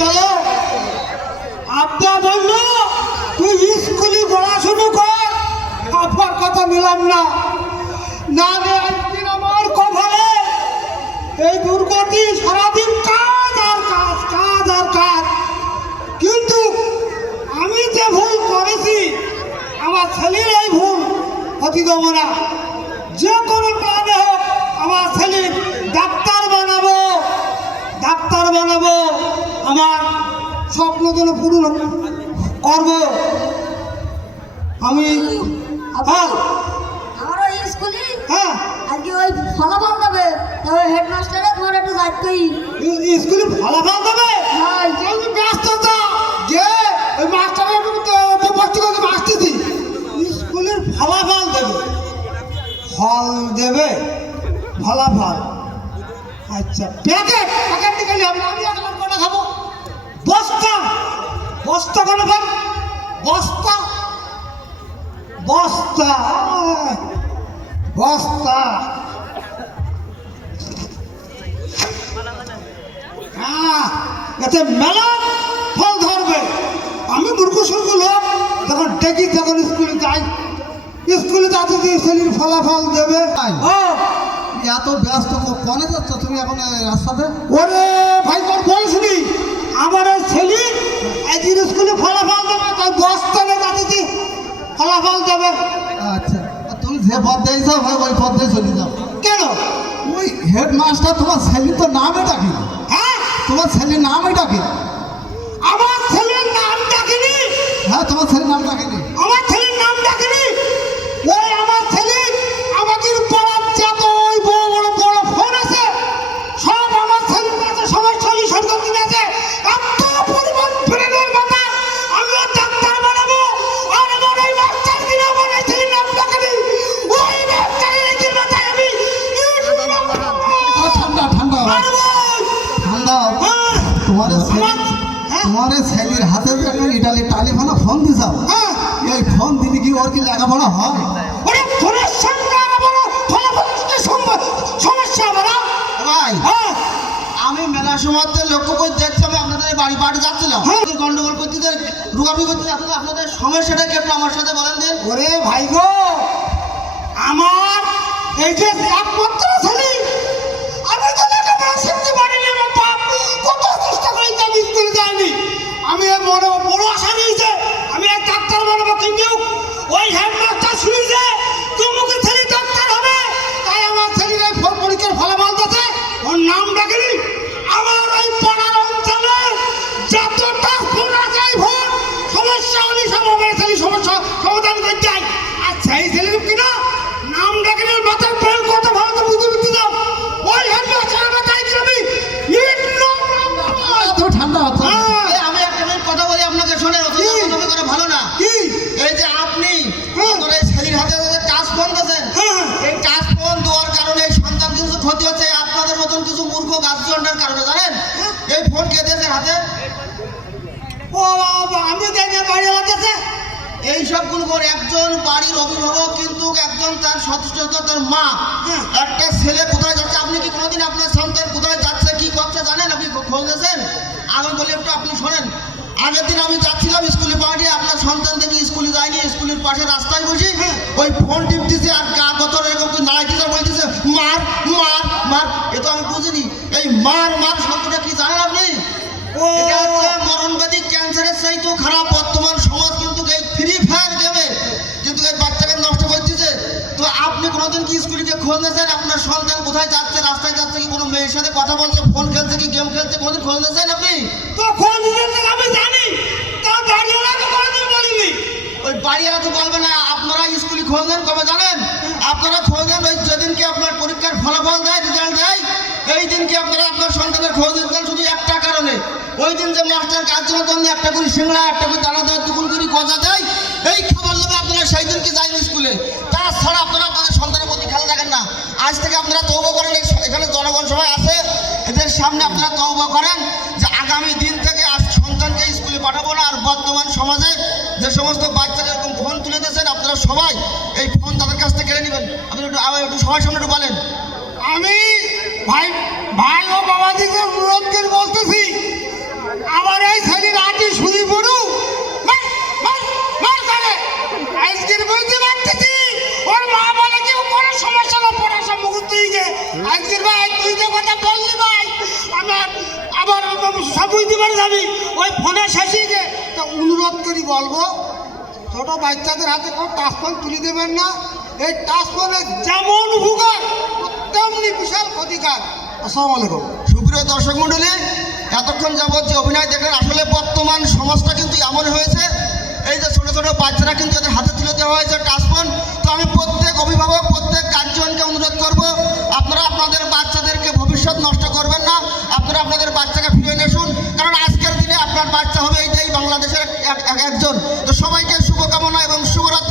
গেল আব্বা বলল তুই স্কুলে পড়াশুনো কর, আব্বার কথা নিলাম না। না একদিন আমার কপালে এই দুর্গতি সারাদিন কাজ আর কাজ কাজ আর কাজ। কিন্তু আমি যে ভুল করেছি, আমার ছেলের এই ভুল হতে দেবো না। যে কোনো প্ল্যানে হোক, আমার ছেলে ডাক্তার বানাবো ডাক্তার বানাবো। আমার স্বপ্ন যেন পূরণ করব আমি হ্যাঁ। আমার ওই স্কুলে? হ্যাঁ। আজকে ওই ফলাফল দেবে। তবে হেডমাস্টারে তোমার একটু দায়িত্বই স্কুলে ফলাফল দেবে? হ্যাঁ আমি যে ওই মাস্টারের ভর্তি করতে আসতেছি। স্কুলের ফলাফল দেবে। ফল দেবে। ফলাফল। আচ্ছা প্যাকেট প্যাকেট থেকে হবে না, আমি এখন খাব বস্তা বস্তা? বস্তা? বস্তা? এতে মেলা ফল ধরবে। আমি মূর্খ সূর্খ লোক, যখন ডেকি তখন স্কুলে যাই। স্কুলে যাতে ছেলের ফলাফল দেবে। এত ব্যস্ত কনে যাচ্ছ তুমি এখন রাস্তাতে? ওরে ভাই, তোর ফলাফল যাবে আচ্ছা তুমি যে পথ দিয়েছ ভাই ওই পথ দিয়ে চলে যাও কেন? ওই হেডমাস্টার তোমার ছেলে তো নাম এটা কি? হ্যাঁ? তোমার ছেলে নাম এটা কি? আমার ছেলের নাম ডাকিনি। হ্যাঁ তোমার ছেলের নাম ডাকে তোমার হ্যাঁ, তোমার ছেলের হাতে একটা ইটালি টালিফোনে ফোন দিছাও হ্যাঁ। এই ফোন দিলে কি ওর কি লেখাপড়া হয়? হ্যাঁ। আমি মেলা সময় লক্ষ্য করে দেখছিলাম আপনাদের বাড়ি বাড়ি যাচ্ছিলাম। গন্ডগোল করতে রুগারুগি করতে আপনাদের সমস্যাটা কি একটু আমার সাথে বলেন দিন। ওরে ভাই গো আমার এই যে একমাত্র আমি ক্ষতি হচ্ছে আপনাদের মতন কিছু মূর্খ গাছজনের কারণে জানেন? হ্যাঁ। এই ফোন কে দিয়েছে হাতে? ও আমি জানি বাড়ি লাগতেছে এই সবগুলো করে একজন বাড়ির অভিভাবক কিন্তু একজন তার সদস্য তার মা হ্যাঁ। একটা ছেলে কোথায় যাচ্ছে? আপনি কি কোনোদিন আপনার সন্তান কোথায় যাচ্ছে কি করছে জানেন? আপনি খোঁজ দিয়েছেন আমি বলি একটু আপনি শোনেন। আগের দিন আমি যাচ্ছিলাম স্কুলে পাঠিয়ে আপনার সন্তান দেখি স্কুলে যায়নি স্কুলের পাশে রাস্তায় বসি ওই ফোন মার মার শব্দটা কি জানেন আপনি? মরণব্যাধি ক্যান্সারের চাইতেও খারাপ বর্তমান সমাজ কিন্তু এই ফ্রি ফায়ার গেমে কিন্তু এই বাচ্চাকে নষ্ট করতেছে তো আপনি কোনোদিন কি স্কুলকে খোঁজ নিয়েছেন? আপনার সন্তান কোথায় যাচ্ছে রাস্তায় যাচ্ছে কি? কোনো মেয়ের সাথে কথা বলছে ফোন খেলছে কি গেম খেলছে কোনোদিন খোঁজ নিয়েছেন আপনি? তো খোঁজ নিতে আমি জানি। তাও বাড়িওয়ালা তো কোনোদিন বলিনি। ওই বাড়িওয়ালা তো বলবে না আপনারা স্কুলে খোঁজ নেন কবে জানেন আপনারা খোঁজ নেন ওই যেদিনকে আপনার পরীক্ষার ফলাফল দেয় রেজাল্ট দেয়, এই দিনকে আপনারা আপনার সন্তানের খোঁজ নিতেন শুধু একটা কারণে? ওই দিন যে মাস্টার কাজ জন্য একটা করে সিংড়া, একটা করে দানা দেয়, দুগুণ করে গজা দেয়, এই খাবার লোভে আপনারা সেই দিনকে যাই স্কুলে? তাছাড়া আপনারা আপনাদের সন্তানের প্রতি খেয়াল রাখেন না। আজ থেকে আপনারা তৌবা করেন এখানে জনগণ সবাই আছে, এদের সামনে আপনারা তৌবা করেন, যে আগামী দিন থেকে আজ সন্তানকে স্কুলে পাঠাবো না, আর বর্তমান সমাজে যে সমস্ত বাচ্চারা আপনারা সবাই এই ফোন তাদের কাছ থেকে কেড়ে নেবেন। আপনি একটু আবার একটু সবার সামনে একটু বলেন। আমি ভাই ভাই ও বাবাজিকে অনুরোধ করে বলতেছি, আমার এই ছেলের রাতে শুনি পড়ু আজকের ভাবতেছি, ওর মা বলে আজকের ভাই তুই বললি ভাই, আমার আবার যাবি। ওই ফোনে অনুরোধ করি বলব ছোট বাচ্চাদের হাতে কোনো টাচফোন তুলে দেবেন না। এই টাচফোনে যেমন উপকার, তেমনি বিশাল ক্ষতিকার। আসসালামু আলাইকুম। সুপ্রিয় দর্শক মণ্ডলী, এতক্ষণ যাবৎ যে অভিনয় দেখলেন, আসলে বর্তমান সমাজটা কিন্তু এমন হয়েছে। এই যে ছোট ছোট বাচ্চারা কিন্তু এদের হাতে তুলে দেওয়া হয়েছে টাচফোন তো আমি প্রত্যেক অভিভাবক, প্রত্যেক গার্জিয়নকে অনুরোধ করব, আপনারা আপনাদের বাচ্চাদেরকে ভবিষ্যৎ নষ্ট করবেন না। আপনারা আপনাদের বাচ্চাকে ফিরে নিয়ে আসুন। কারণ আজকের দিনে আপনার বাচ্চা হবে এইটাই বাংলাদেশের এক- এক- একজন। তো সবাইকে এবং শুভরাত্রি